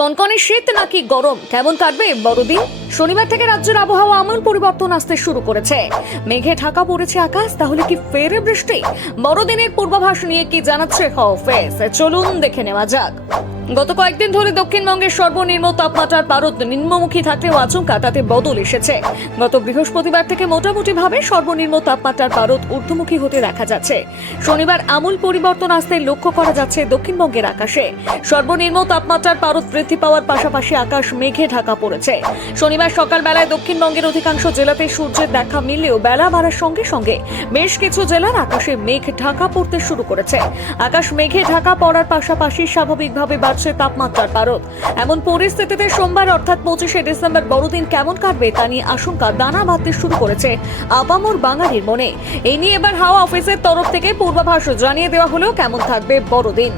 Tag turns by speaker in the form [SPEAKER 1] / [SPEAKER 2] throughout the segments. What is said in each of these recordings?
[SPEAKER 1] কনকনে শীত নাকি গরম? কেমন কাটবে বড়দিন? শনিবার থেকে রাজ্যের আবহাওয়া এমন পরিবর্তন আসতে শুরু করেছে। মেঘে ঢাকা পড়েছে আকাশ, তাহলে কি ফেরে বৃষ্টি? বড়দিনের পূর্বাভাস নিয়ে কি জানাচ্ছে হফেস চলুন দেখে নেওয়া যাক। গত কয়েকদিন ধরে দক্ষিণবঙ্গের সর্বনিম্ন তাপমাত্রার পারদ নিম্নমুখী থাকলেও আচমকা তাতে বদল এসেছে। গত বৃহস্পতিবার থেকে মোটামুটি ভাবে সর্বনিম্ন তাপমাত্রার পারদ ঊর্ধ্বমুখী হতে দেখা যাচ্ছে। শনিবার আমূল পরিবর্তন আসতে লক্ষ্য করা যাচ্ছে দক্ষিণবঙ্গের আকাশে। সর্বনিম্ন তাপমাত্রার পারদ বৃদ্ধি পাওয়ার পাশাপাশি আকাশ মেঘে ঢাকা পড়েছে। শনিবার সকালবেলায় দক্ষিণবঙ্গের অধিকাংশ জেলাতে সূর্যের দেখা মিললেও বেলা বাড়ার সঙ্গে সঙ্গে বেশ কিছু জেলার আকাশে মেঘ ঢাকা পড়তে শুরু করেছে। আকাশ মেঘে ঢাকা পড়ার পাশাপাশি স্বাভাবিকভাবে বাড়ছে তাপমাত্রার পারদ এমন পরিস্থিতিতে সোমবার অর্থাৎ পঁচিশে ডিসেম্বর বড়দিন কেমন কাটবে তা নিয়ে আশঙ্কা দানা বাঁধতে শুরু করেছে আপামর বাঙালির মনে। এই নিয়ে এবার হাওয়া অফিসের তরফ থেকে পূর্বাভাস জানিয়ে দেওয়া হলেও কেমন থাকবে বড়দিন।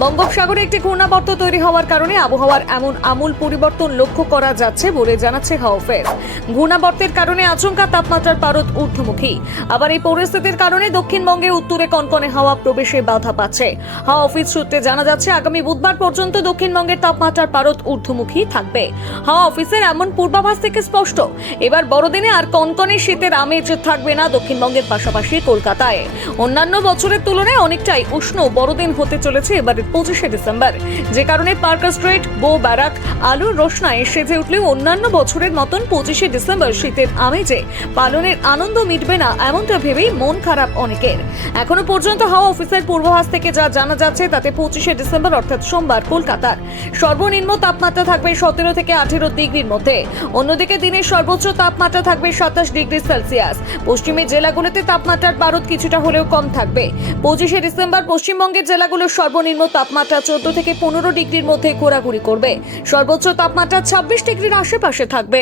[SPEAKER 1] বঙ্গোপসাগরে একটি ঘূর্ণাবর্ত তৈরি হওয়ার কারণে আবহাওয়ার এমন আমূল পরিবর্তন লক্ষ্য করা যাচ্ছে বলে জানাচ্ছে হাওয়া অফিস। ঘূর্ণাবর্তের কারণে আচমকা তাপমাত্রার পারদ ঊর্ধ্বমুখী। আবার এই পরিস্থিতির কারণে দক্ষিণবঙ্গে উত্তরে কনকনে হাওয়া প্রবেশে বাধা পাচ্ছে। হাওয়া অফিস সূত্রে জানা যাচ্ছে, আগামী বুধবার পর্যন্ত দক্ষিণবঙ্গের তাপমাত্রার পারদ ঊর্ধ্বমুখী থাকবে। হাওয়া অফিসের এমন পূর্বাভাস থেকে স্পষ্ট। এবার বড়দিনে আর কনকনে শীতের আমেজ থাকবে না দক্ষিণবঙ্গের পাশাপাশি কলকাতায়। অন্যান্য বছরের তুলনায় অনেকটাই উষ্ণ বড়দিন হতে চলেছে এবারের পঁচিশে ডিসেম্বর। যে কারণে পার্কার স্ট্রিট, বো ব্যারাক, আলোর রোশনায় সেজে উঠলেও অন্যান্য বছরের মতন পঁচিশে ডিসেম্বর শীতের আমেজে পালনের আনন্দ মিটবে না এমনটা ভেবেই মন খারাপ অনেকের। এখনও পর্যন্ত হাওয়া অফিসের পূর্বাভাস থেকে যা জানা যাচ্ছে তাতে পঁচিশে ডিসেম্বর অর্থাৎ সোমবার কলকাতার। সর্বনিম্ন তাপমাত্রা থাকবে সতেরো থেকে আঠেরো ডিগ্রির মধ্যে। অন্যদিকে দিনের সর্বোচ্চ তাপমাত্রা থাকবে সাতাশ ডিগ্রি সেলসিয়াস। পশ্চিমের জেলাগুলোতে তাপমাত্রার পারদ কিছুটা হলেও কম থাকবে। পঁচিশে ডিসেম্বর পশ্চিমবঙ্গের জেলাগুলোর সর্বনিম্ন তাপমাত্রা চোদ্দ থেকে পনেরো ডিগ্রির মধ্যে ঘোরাঘুরি করবে। সর্বোচ্চ তাপমাত্রা ছাব্বিশ ডিগ্রির আশেপাশে থাকবে।